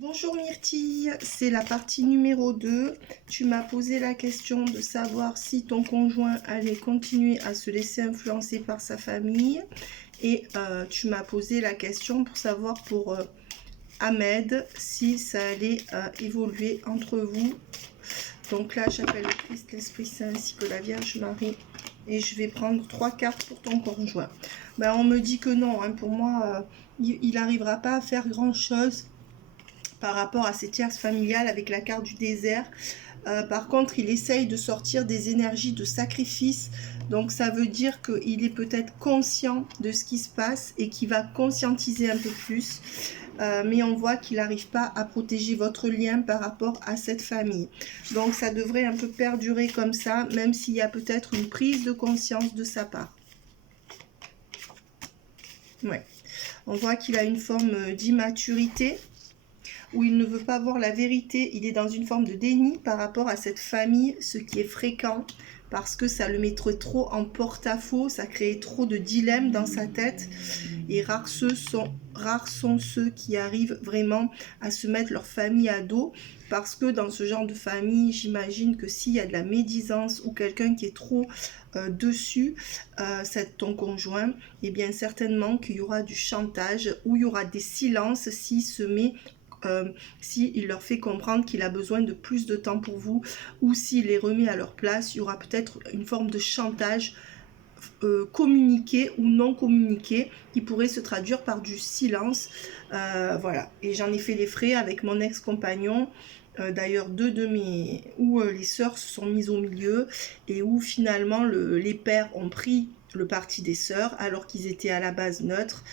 Bonjour Myrtille, c'est la partie numéro 2. Tu m'as posé la question de savoir si ton conjoint allait continuer à se laisser influencer par sa famille. Et tu m'as posé la question pour savoir pour Ahmed si ça allait évoluer entre vous. Donc là, j'appelle le Christ, l'Esprit Saint ainsi que la Vierge Marie. Et je vais prendre 3 cartes pour ton conjoint. Ben, on me dit que non, hein, pour moi, il n'arrivera pas à faire grand-chose par rapport à ses tierces familiales avec la carte du désert. Par contre, il essaye de sortir des énergies de sacrifice. Donc ça veut dire qu'il est peut-être conscient de ce qui se passe et qu'il va conscientiser un peu plus. Mais on voit qu'il n'arrive pas à protéger votre lien par rapport à cette famille. Donc ça devrait un peu perdurer comme ça, même s'il y a peut-être une prise de conscience de sa part. Ouais. On voit qu'il a une forme d'immaturité, où il ne veut pas voir la vérité, il est dans une forme de déni par rapport à cette famille, ce qui est fréquent, parce que ça le mettrait trop en porte-à-faux, ça crée trop de dilemmes dans sa tête, et rares sont ceux qui arrivent vraiment à se mettre leur famille à dos, parce que dans ce genre de famille, j'imagine que s'il y a de la médisance ou quelqu'un qui est trop dessus, ton conjoint, et bien certainement qu'il y aura du chantage, ou il y aura des silences s'il se met s'il leur fait comprendre qu'il a besoin de plus de temps pour vous, ou s'il les remet à leur place, il y aura peut-être une forme de chantage communiqué ou non communiqué qui pourrait se traduire par du silence. Voilà, et j'en ai fait les frais avec mon ex-compagnon. D'ailleurs, où les sœurs se sont mises au milieu et où finalement les pères ont pris le parti des sœurs alors qu'ils étaient à la base neutres.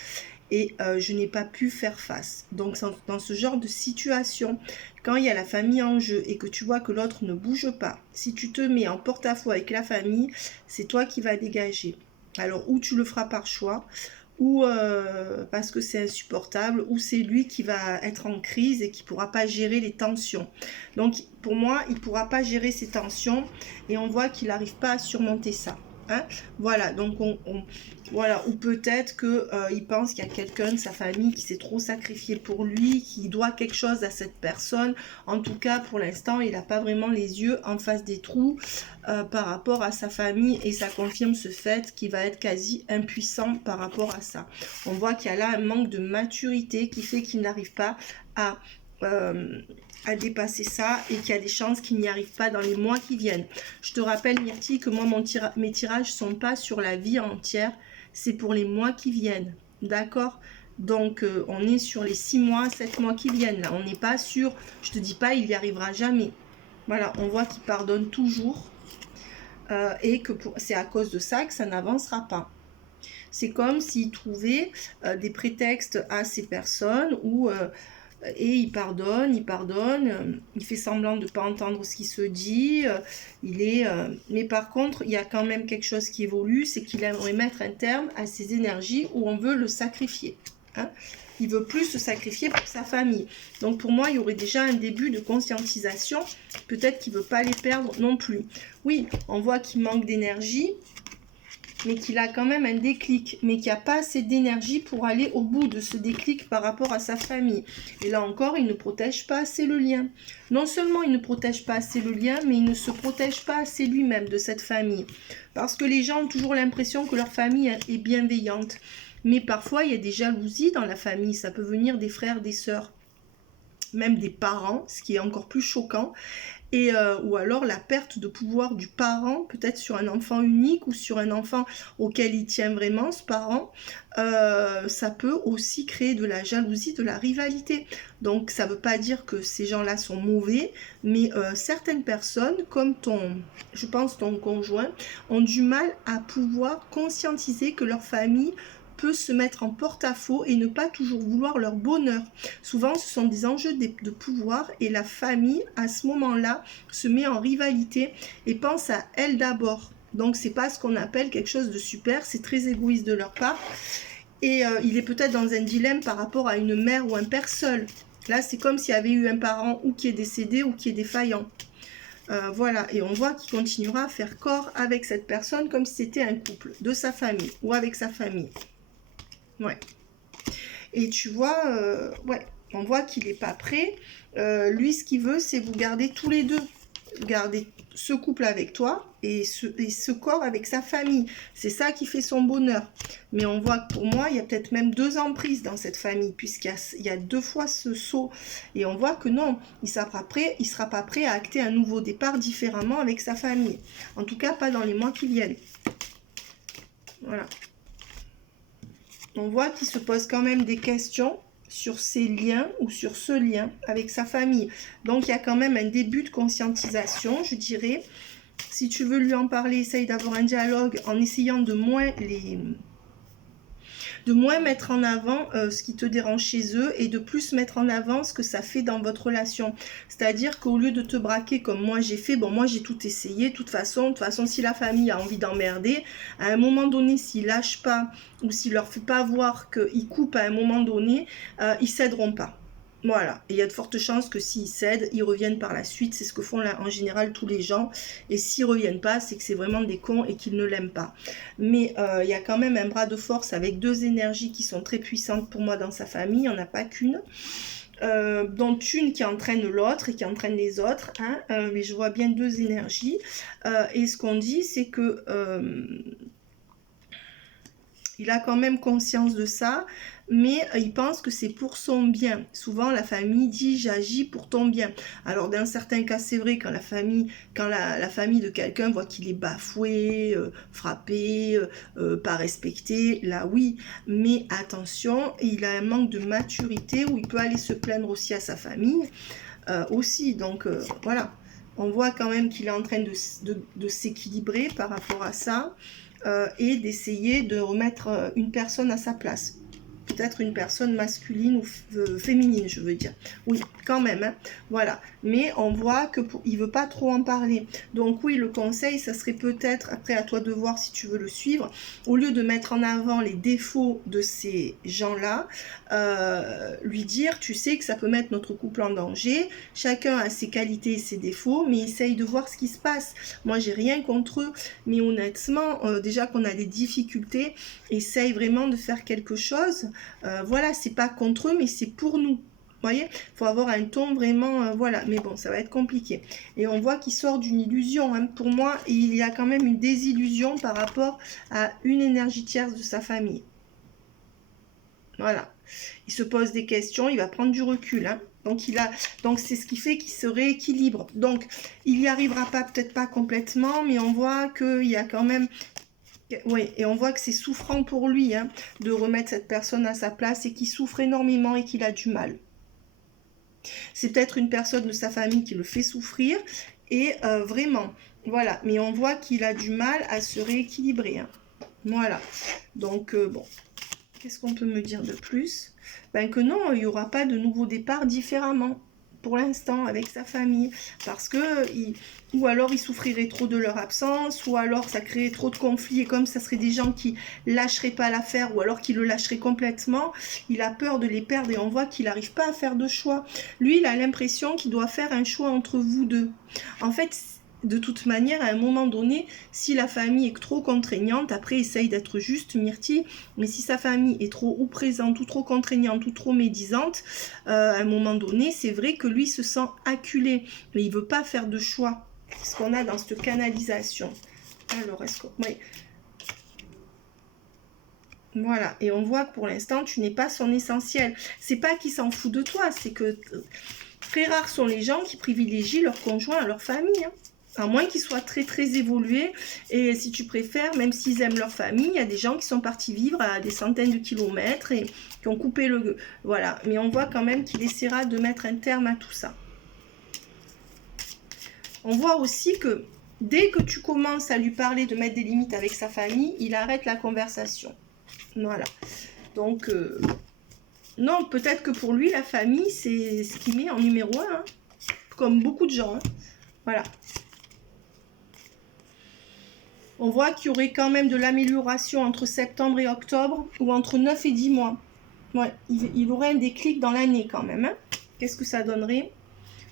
Et je n'ai pas pu faire face. Donc dans ce genre de situation, quand il y a la famille en jeu et que tu vois que l'autre ne bouge pas, si tu te mets en porte-à-faux avec la famille, c'est toi qui vas dégager. Alors ou tu le feras par choix, ou parce que c'est insupportable, ou c'est lui qui va être en crise et qui ne pourra pas gérer les tensions. Donc pour moi, il ne pourra pas gérer ces tensions et on voit qu'il n'arrive pas à surmonter ça. Hein, voilà, donc voilà, ou peut-être qu'il pense qu'il y a quelqu'un de sa famille qui s'est trop sacrifié pour lui, qui doit quelque chose à cette personne. En tout cas, pour l'instant, il n'a pas vraiment les yeux en face des trous par rapport à sa famille, et ça confirme ce fait qu'il va être quasi impuissant par rapport à ça. On voit qu'il y a là un manque de maturité qui fait qu'il n'arrive pas à dépasser ça, et qu'il y a des chances qu'il n'y arrive pas dans les mois qui viennent. Je te rappelle, Myrtille, que moi, mes tirages ne sont pas sur la vie entière, c'est pour les mois qui viennent. D'accord ? Donc, on est sur les 6 mois, 7 mois qui viennent. Là, on n'est pas sur, je te dis pas, il n'y arrivera jamais. Voilà, on voit qu'il pardonne toujours. Et que c'est à cause de ça que ça n'avancera pas. C'est comme s'il trouvait des prétextes à ces personnes où... et il pardonne, il fait semblant de ne pas entendre ce qui se dit, mais par contre, il y a quand même quelque chose qui évolue, c'est qu'il aimerait mettre un terme à ces énergies où on veut le sacrifier. Hein, il veut plus se sacrifier pour sa famille. Donc pour moi, il y aurait déjà un début de conscientisation, peut-être qu'il ne veut pas les perdre non plus. Oui, on voit qu'il manque d'énergie, mais qu'il a quand même un déclic, mais qu'il n'y a pas assez d'énergie pour aller au bout de ce déclic par rapport à sa famille. Et là encore, il ne protège pas assez le lien. Non seulement il ne protège pas assez le lien, mais il ne se protège pas assez lui-même de cette famille. Parce que les gens ont toujours l'impression que leur famille est bienveillante. Mais parfois, il y a des jalousies dans la famille. Ça peut venir des frères, des sœurs, même des parents, ce qui est encore plus choquant. Et, ou alors la perte de pouvoir du parent, peut-être sur un enfant unique ou sur un enfant auquel il tient vraiment, ce parent, ça peut aussi créer de la jalousie, de la rivalité. Donc ça ne veut pas dire que ces gens-là sont mauvais, mais certaines personnes, comme je pense ton conjoint, ont du mal à pouvoir conscientiser que leur famille peut se mettre en porte-à-faux et ne pas toujours vouloir leur bonheur. Souvent, ce sont des enjeux de pouvoir, et la famille, à ce moment-là, se met en rivalité et pense à elle d'abord. Donc, c'est pas ce qu'on appelle quelque chose de super, c'est très égoïste de leur part. Et il est peut-être dans un dilemme par rapport à une mère ou un père seul. Là, c'est comme s'il y avait eu un parent ou qui est décédé ou qui est défaillant. Voilà, et on voit qu'il continuera à faire corps avec cette personne comme si c'était un couple de sa famille ou avec sa famille. Ouais. Et tu vois, ouais, On voit qu'il n'est pas prêt. Lui, ce qu'il veut, c'est vous garder tous les deux. Garder ce couple avec toi et ce corps avec sa famille. C'est ça qui fait son bonheur. Mais on voit que pour moi, il y a peut-être même 2 emprises dans cette famille, puisqu'il y a 2 fois ce saut. Et on voit que non, il sera pas prêt à acter un nouveau départ différemment avec sa famille. En tout cas, pas dans les mois qui viennent. Voilà. On voit qu'il se pose quand même des questions sur ces liens ou sur ce lien avec sa famille. Donc, il y a quand même un début de conscientisation, je dirais. Si tu veux lui en parler, essaye d'avoir un dialogue en essayant de moins mettre en avant ce qui te dérange chez eux et de plus mettre en avant ce que ça fait dans votre relation. C'est-à-dire qu'au lieu de te braquer comme moi j'ai fait, bon moi j'ai tout essayé, de toute façon si la famille a envie d'emmerder, à un moment donné s'ils lâchent pas ou s'ils leur fait pas voir qu'ils coupent à un moment donné, ils céderont pas. Voilà, et il y a de fortes chances que s'ils cèdent, ils reviennent par la suite. C'est ce que font là, en général tous les gens. Et s'ils ne reviennent pas, c'est que c'est vraiment des cons et qu'ils ne l'aiment pas. Mais il y a quand même un bras de force avec 2 énergies qui sont très puissantes pour moi dans sa famille. Il n'y en a pas qu'une. Dont une qui entraîne l'autre et qui entraîne les autres. Hein, mais je vois bien 2 énergies. Et ce qu'on dit, c'est que... il a quand même conscience de ça, mais il pense que c'est pour son bien. Souvent, la famille dit « j'agis pour ton bien ». Alors, dans certains cas, c'est vrai, quand la famille de quelqu'un voit qu'il est bafoué, frappé, pas respecté, là oui. Mais attention, il a un manque de maturité où il peut aller se plaindre aussi à sa famille, aussi. Donc, voilà. On voit quand même qu'il est en train de s'équilibrer par rapport à ça. Et d'essayer de remettre une personne à sa place. Peut-être une personne masculine ou féminine, je veux dire. Oui, quand même. Hein. Voilà. Mais on voit qu'il ne veut pas trop en parler. Donc oui, le conseil, ça serait peut-être, après à toi de voir si tu veux le suivre, au lieu de mettre en avant les défauts de ces gens-là, lui dire, tu sais que ça peut mettre notre couple en danger, chacun a ses qualités et ses défauts, mais essaye de voir ce qui se passe. Moi, j'ai rien contre eux, mais honnêtement, déjà qu'on a des difficultés, essaye vraiment de faire quelque chose. Voilà, c'est pas contre eux, mais c'est pour nous. Vous voyez, il faut avoir un ton vraiment, voilà, mais bon, ça va être compliqué. Et on voit qu'il sort d'une illusion. Hein. Pour moi, il y a quand même une désillusion par rapport à une énergie tierce de sa famille. Voilà. Il se pose des questions, il va prendre du recul. Hein. Donc c'est ce qui fait qu'il se rééquilibre. Donc, il n'y arrivera pas, peut-être pas complètement, mais on voit qu'il y a quand même... Oui, et on voit que c'est souffrant pour lui hein, de remettre cette personne à sa place et qu'il souffre énormément et qu'il a du mal. C'est peut-être une personne de sa famille qui le fait souffrir et vraiment, voilà. Mais on voit qu'il a du mal à se rééquilibrer. Hein. Voilà. Donc, bon, qu'est-ce qu'on peut me dire de plus? Ben que non, il n'y aura pas de nouveau départ différemment. Pour l'instant avec sa famille parce que ou alors ils souffriraient trop de leur absence ou alors ça créerait trop de conflits et comme ça serait des gens qui lâcheraient pas l'affaire ou alors qui le lâcheraient complètement, il a peur de les perdre et on voit qu'il n'arrive pas à faire de choix. Lui il a l'impression qu'il doit faire un choix entre vous deux. En fait de toute manière, à un moment donné, si la famille est trop contraignante, après essaye d'être juste Myrtille, mais si sa famille est trop ou présente, ou trop contraignante, ou trop médisante, à un moment donné, c'est vrai que lui se sent acculé, mais il ne veut pas faire de choix. C'est ce qu'on a dans cette canalisation. Alors, est-ce que... Oui. Voilà, et on voit que pour l'instant, tu n'es pas son essentiel. C'est pas qu'il s'en fout de toi, c'est que très rares sont les gens qui privilégient leur conjoint à leur famille, hein. À moins qu'ils soient très très évolués et si tu préfères, même s'ils aiment leur famille, il y a des gens qui sont partis vivre à des centaines de kilomètres et qui ont coupé le... Voilà, mais on voit quand même qu'il essaiera de mettre un terme à tout ça. On voit aussi que dès que tu commences à lui parler de mettre des limites avec sa famille, il arrête la conversation. Voilà, donc... non, peut-être que pour lui, la famille, c'est ce qu'il met en numéro 1, hein, comme beaucoup de gens. Hein. Voilà. On voit qu'il y aurait quand même de l'amélioration entre septembre et octobre, ou entre 9 et 10 mois. Ouais, il aurait un déclic dans l'année quand même. Hein. Qu'est-ce que ça donnerait?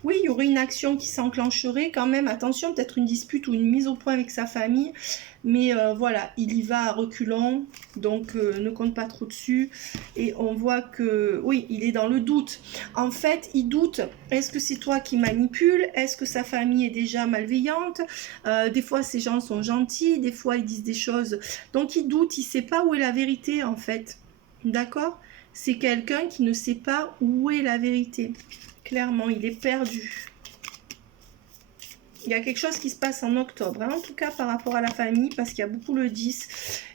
Oui, il y aurait une action qui s'enclencherait quand même. Attention, peut-être une dispute ou une mise au point avec sa famille. Mais voilà, il y va à reculons, donc ne compte pas trop dessus. Et on voit que, oui, il est dans le doute. En fait, il doute, est-ce que c'est toi qui manipules? Est-ce que sa famille est déjà malveillante? Des fois, ces gens sont gentils, des fois, ils disent des choses. Donc, il doute, il ne sait pas où est la vérité, en fait. D'accord? C'est quelqu'un qui ne sait pas où est la vérité. Clairement, il est perdu. Il y a quelque chose qui se passe en octobre, hein, en tout cas par rapport à la famille, parce qu'il y a beaucoup le 10.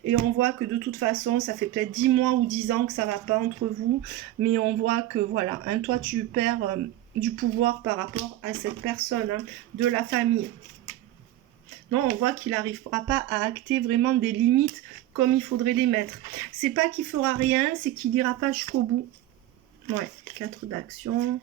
Et on voit que de toute façon, ça fait peut-être 10 mois ou 10 ans que ça ne va pas entre vous. Mais on voit que voilà, hein, toi tu perds du pouvoir par rapport à cette personne, hein, de la famille. Non, on voit qu'il n'arrivera pas à acter vraiment des limites comme il faudrait les mettre. C'est pas qu'il fera rien, c'est qu'il n'ira pas jusqu'au bout. Ouais, 4 d'action.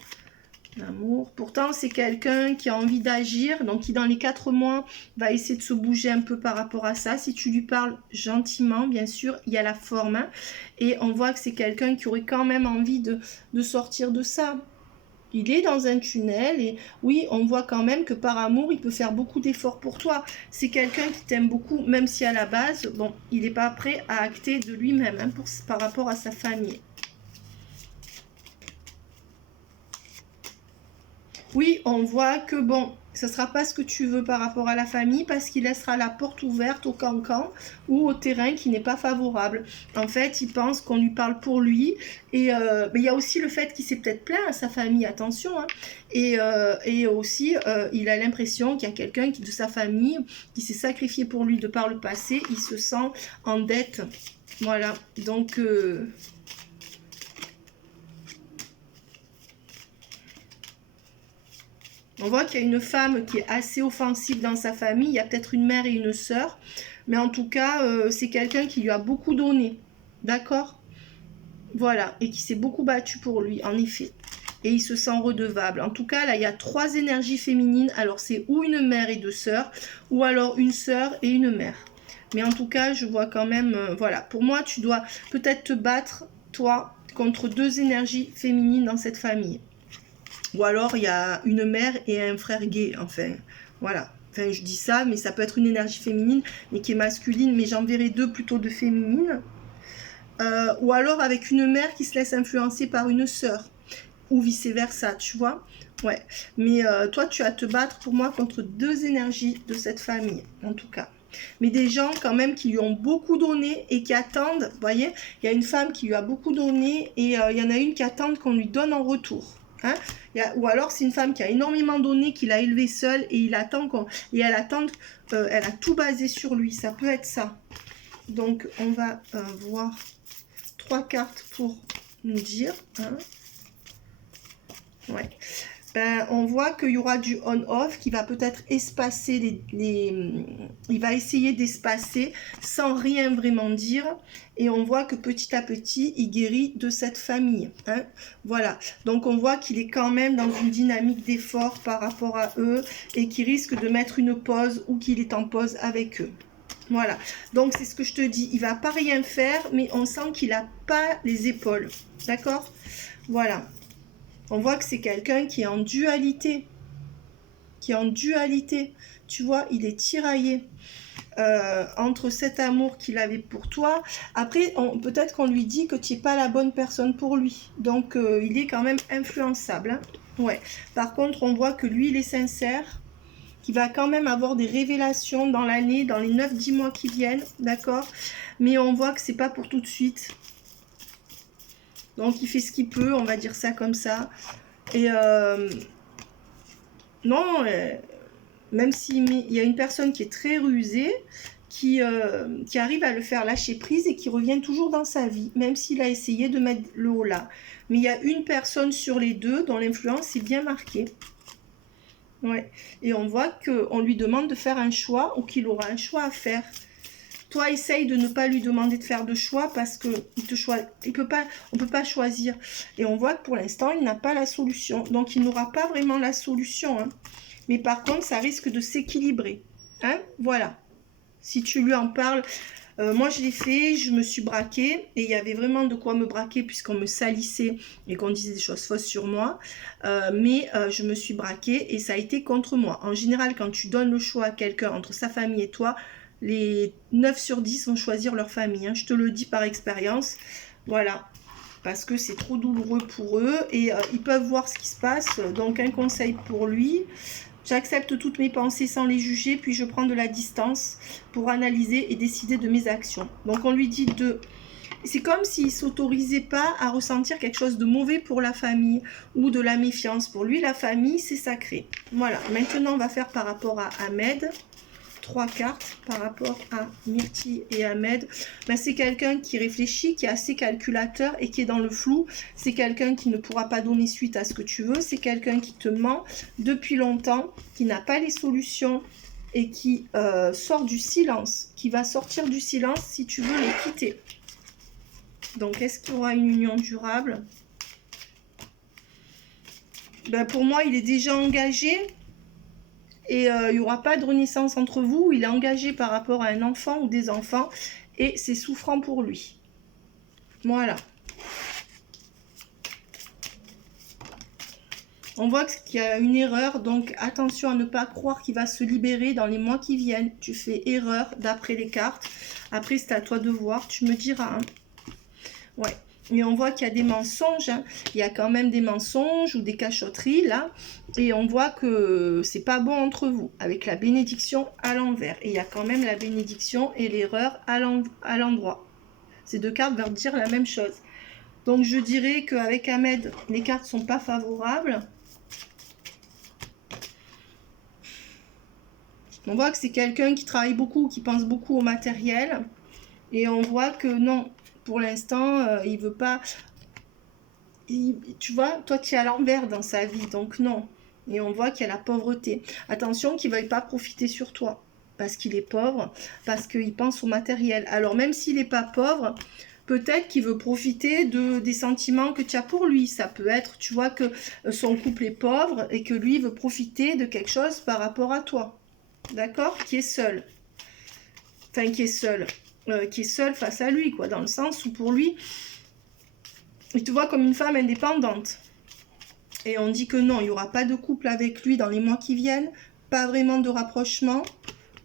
L'amour. Pourtant, c'est quelqu'un qui a envie d'agir, donc qui dans les 4 mois va essayer de se bouger un peu par rapport à ça. Si tu lui parles gentiment, bien sûr, il y a la forme. Hein, et on voit que c'est quelqu'un qui aurait quand même envie de sortir de ça. Il est dans un tunnel et oui, on voit quand même que par amour, il peut faire beaucoup d'efforts pour toi. C'est quelqu'un qui t'aime beaucoup, même si à la base, bon, il n'est pas prêt à acter de lui-même, hein, par rapport à sa famille. Oui, on voit que bon, ce ne sera pas ce que tu veux par rapport à la famille parce qu'il laissera la porte ouverte au cancan ou au terrain qui n'est pas favorable. En fait, il pense qu'on lui parle pour lui. Et mais il y a aussi le fait qu'il s'est peut-être plaint à sa famille, attention. Hein. Et aussi, il a l'impression qu'il y a quelqu'un de sa famille qui s'est sacrifié pour lui de par le passé. Il se sent en dette. Voilà, donc... On voit qu'il y a une femme qui est assez offensive dans sa famille. Il y a peut-être une mère et une sœur. Mais en tout cas, c'est quelqu'un qui lui a beaucoup donné. D'accord? Voilà. Et qui s'est beaucoup battu pour lui, en effet. Et il se sent redevable. En tout cas, là, il y a 3 énergies féminines. Alors, c'est ou une mère et 2 sœurs, ou alors une sœur et une mère. Mais en tout cas, je vois quand même... voilà. Pour moi, tu dois peut-être te battre, toi, contre 2 énergies féminines dans cette famille. Ou alors, il y a une mère et un frère gay, enfin, voilà. Enfin, je dis ça, mais ça peut être une énergie féminine, mais qui est masculine, mais j'en verrai 2 plutôt de féminine. Ou alors avec une mère qui se laisse influencer par une sœur, ou vice-versa, tu vois. Ouais, mais toi, tu vas te battre pour moi contre 2 énergies de cette famille, en tout cas. Mais des gens quand même qui lui ont beaucoup donné et qui attendent, vous voyez, il y a une femme qui lui a beaucoup donné et il y en a une qui attend qu'on lui donne en retour. Hein, ou alors c'est une femme qui a énormément donné, qu'il a élevé seule et il attend elle attend, elle a tout basé sur lui. Ça peut être ça. Donc on va voir 3 cartes pour nous dire. Hein. Ouais. Ben, on voit qu'il y aura du on-off qui va peut-être espacer il va essayer d'espacer sans rien vraiment dire. Et on voit que petit à petit, il guérit de cette famille. Hein. Voilà. Donc, on voit qu'il est quand même dans une dynamique d'effort par rapport à eux et qu'il risque de mettre une pause ou qu'il est en pause avec eux. Voilà. Donc, c'est ce que je te dis. Il ne va pas rien faire, mais on sent qu'il n'a pas les épaules. D'accord ? Voilà. On voit que c'est quelqu'un qui est en dualité. Tu vois, il est tiraillé entre cet amour qu'il avait pour toi. Après, peut-être qu'on lui dit que tu n'es pas la bonne personne pour lui. Donc, il est quand même influençable. Hein. Ouais. Par contre, on voit que lui, il est sincère. Qu'il va quand même avoir des révélations dans l'année, dans les 9-10 mois qui viennent. D'accord ? Mais on voit que c'est pas pour tout de suite. Donc, il fait ce qu'il peut, on va dire ça comme ça. Et non, même s'il y a une personne qui est très rusée, qui arrive à le faire lâcher prise et qui revient toujours dans sa vie, même s'il a essayé de mettre le haut là. Mais il y a une personne sur les 2 dont l'influence est bien marquée. Ouais. Et on voit qu'on lui demande de faire un choix ou qu'il aura un choix à faire. Toi, essaye de ne pas lui demander de faire de choix parce que on ne peut pas choisir. Et on voit que pour l'instant, il n'a pas la solution. Donc, il n'aura pas vraiment la solution. Hein. Mais par contre, ça risque de s'équilibrer. Hein, voilà. Si tu lui en parles Moi, je l'ai fait, je me suis braquée et il y avait vraiment de quoi me braquer puisqu'on me salissait et qu'on disait des choses fausses sur moi. Mais je me suis braquée et ça a été contre moi. En général, quand tu donnes le choix à quelqu'un entre sa famille et toi, les 9 sur 10 vont choisir leur famille. Hein. Je te le dis par expérience. Voilà. Parce que c'est trop douloureux pour eux et ils peuvent voir ce qui se passe. Donc, un conseil pour lui. J'accepte toutes mes pensées sans les juger, puis je prends de la distance pour analyser et décider de mes actions. Donc on lui dit de... C'est comme s'il ne s'autorisait pas à ressentir quelque chose de mauvais pour la famille ou de la méfiance. Pour lui, la famille, c'est sacré. Voilà, maintenant on va faire par rapport à Ahmed. 3 cartes par rapport à Myrtille et Ahmed. Ben, c'est quelqu'un qui réfléchit, qui est assez calculateur et qui est dans le flou. C'est quelqu'un qui ne pourra pas donner suite à ce que tu veux. C'est quelqu'un qui te ment depuis longtemps, qui n'a pas les solutions et qui sort du silence, qui va sortir du silence si tu veux les quitter. Donc, est-ce qu'il y aura une union durable? Ben, pour moi, il est déjà engagé. Et il n'y aura pas de renaissance entre vous. Il est engagé par rapport à un enfant ou des enfants. Et c'est souffrant pour lui. Voilà. On voit qu'il y a une erreur. Donc attention à ne pas croire qu'il va se libérer dans les mois qui viennent. Tu fais erreur d'après les cartes. Après, c'est à toi de voir. Tu me diras. Hein. Ouais. Mais on voit qu'il y a des mensonges, hein. Il y a quand même des mensonges ou des cachotteries là. Et on voit que c'est pas bon entre vous, avec la bénédiction à l'envers. Et il y a quand même la bénédiction et l'erreur à l'endroit. Ces deux cartes veulent dire la même chose. Donc je dirais qu'avec Ahmed, les cartes sont pas favorables. On voit que c'est quelqu'un qui travaille beaucoup, qui pense beaucoup au matériel. Et on voit que non, pour l'instant, il veut pas... tu vois, toi, tu es à l'envers dans sa vie, donc non. Et on voit qu'il y a la pauvreté. Attention qu'il ne veuille pas profiter sur toi, parce qu'il est pauvre, parce qu'il pense au matériel. Alors, même s'il n'est pas pauvre, peut-être qu'il veut profiter des sentiments que tu as pour lui. Ça peut être, tu vois, que son couple est pauvre et que lui veut profiter de quelque chose par rapport à toi. D'accord? Qui est seul. Enfin, qui est seul face à lui, quoi, dans le sens où pour lui, il te voit comme une femme indépendante. Et on dit que non, il n'y aura pas de couple avec lui dans les mois qui viennent, pas vraiment de rapprochement.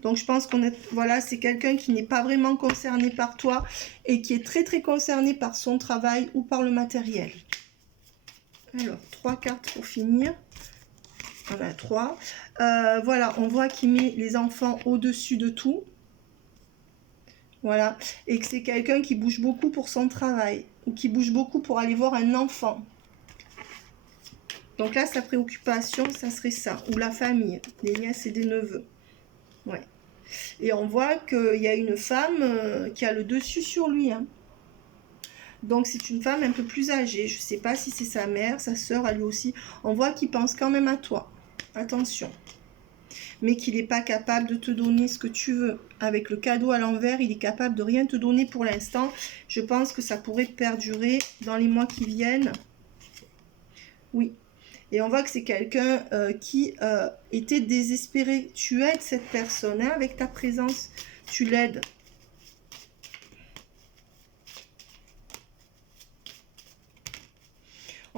Donc je pense qu'on est, voilà, c'est quelqu'un qui n'est pas vraiment concerné par toi et qui est très très concerné par son travail ou par le matériel. Alors, 3 cartes pour finir. On a 3. Voilà, on voit qu'il met les enfants au-dessus de tout. Voilà, et que c'est quelqu'un qui bouge beaucoup pour son travail ou qui bouge beaucoup pour aller voir un enfant. Donc là, sa préoccupation, ça serait ça. Ou la famille, des nièces et des neveux. Ouais. Et on voit qu'il y a une femme qui a le dessus sur lui. Hein. Donc c'est une femme un peu plus âgée. Je ne sais pas si c'est sa mère, sa soeur, à lui aussi. On voit qu'il pense quand même à toi. Attention. Mais qu'il n'est pas capable de te donner ce que tu veux. Avec le cadeau à l'envers, il est capable de rien te donner pour l'instant. Je pense que ça pourrait perdurer dans les mois qui viennent. Oui. Et on voit que c'est quelqu'un qui était désespéré. Tu aides cette personne hein, avec ta présence. Tu l'aides.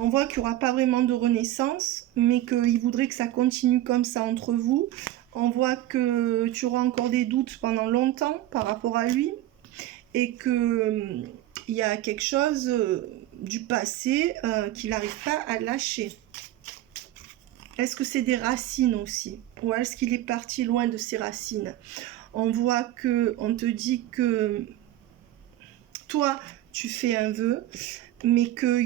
On voit qu'il n'y aura pas vraiment de renaissance, mais qu'il voudrait que ça continue comme ça entre vous. On voit que tu auras encore des doutes pendant longtemps par rapport à lui. Et qu'il y a quelque chose du passé qu'il n'arrive pas à lâcher. Est-ce que c'est des racines aussi? Ou est-ce qu'il est parti loin de ses racines? On voit que, on te dit que toi, tu fais un vœu, mais que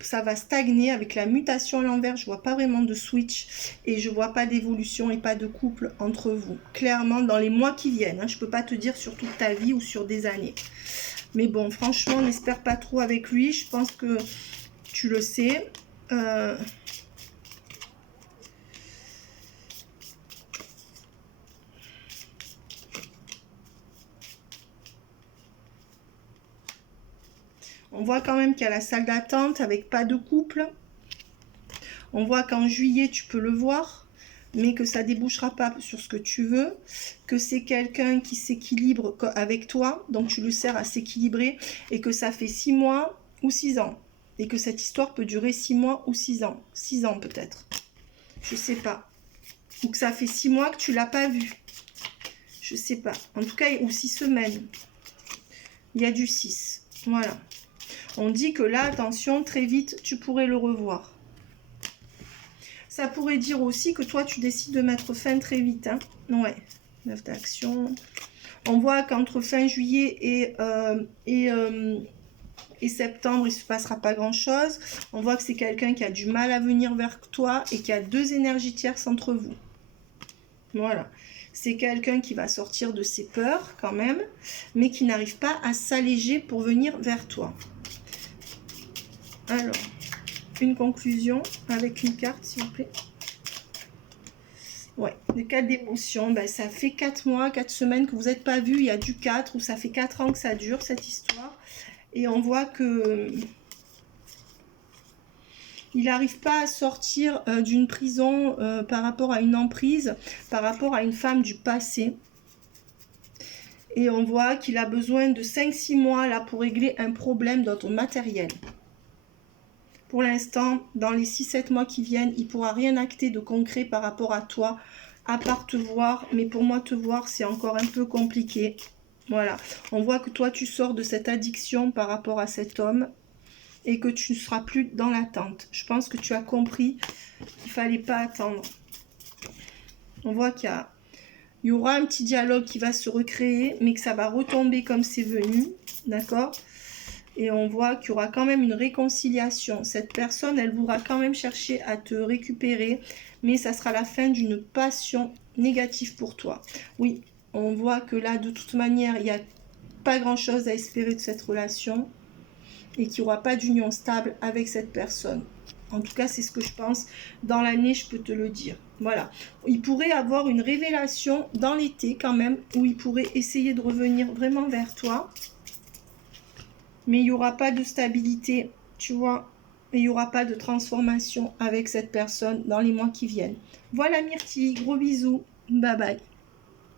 ça va stagner avec la mutation à l'envers. Je vois pas vraiment de switch et je vois pas d'évolution et pas de couple entre vous. Clairement, dans les mois qui viennent, hein, je peux pas te dire sur toute ta vie ou sur des années. Mais bon, franchement, n'espère pas trop avec lui. Je pense que tu le sais. On voit quand même qu'il y a la salle d'attente avec pas de couple. On voit qu'en juillet, tu peux le voir. mais que ça débouchera pas sur ce que tu veux, que c'est quelqu'un qui s'équilibre avec toi, donc tu le sers à s'équilibrer, et que ça fait 6 mois ou 6 ans, et que cette histoire peut durer 6 mois ou 6 ans, 6 ans peut-être, je sais pas, ou que ça fait 6 mois que tu l'as pas vu, je sais pas, en tout cas, ou 6 semaines, il y a du 6, voilà. On dit que là, attention, très vite, tu pourrais le revoir. Ça pourrait dire aussi que toi, tu décides de mettre fin très vite. Hein. Ouais, 9 d'action. On voit qu'entre fin juillet et septembre, il ne se passera pas grand-chose. On voit que c'est quelqu'un qui a du mal à venir vers toi et qui a 2 énergies tierces entre vous. Voilà. C'est quelqu'un qui va sortir de ses peurs quand même, mais qui n'arrive pas à s'alléger pour venir vers toi. Alors, une conclusion avec une carte, s'il vous plaît. Ouais, le 4 d'émotion, ben, ça fait 4 mois, 4 semaines que vous n'êtes pas vu. Il y a du 4 ou ça fait 4 ans que ça dure, cette histoire. Et on voit que il n'arrive pas à sortir d'une prison par rapport à une emprise, par rapport à une femme du passé. Et on voit qu'il a besoin de 5-6 mois là pour régler un problème d'ordre matériel. Pour l'instant, dans les 6-7 mois qui viennent, il ne pourra rien acter de concret par rapport à toi, à part te voir. Mais pour moi, te voir, c'est encore un peu compliqué. Voilà. On voit que toi, tu sors de cette addiction par rapport à cet homme et que tu ne seras plus dans l'attente. Je pense que tu as compris qu'il ne fallait pas attendre. On voit qu'il y aura un petit dialogue qui va se recréer, mais que ça va retomber comme c'est venu. D'accord ? Et on voit qu'il y aura quand même une réconciliation. Cette personne, elle voudra quand même chercher à te récupérer, mais ça sera la fin d'une passion négative pour toi. Oui, on voit que là, de toute manière, il n'y a pas grand-chose à espérer de cette relation et qu'il n'y aura pas d'union stable avec cette personne. En tout cas, c'est ce que je pense. Dans l'année, je peux te le dire. Voilà. Il pourrait avoir une révélation dans l'été quand même, où il pourrait essayer de revenir vraiment vers toi. Mais il n'y aura pas de stabilité, tu vois, et il n'y aura pas de transformation avec cette personne dans les mois qui viennent. Voilà Myrtille, gros bisous, bye bye.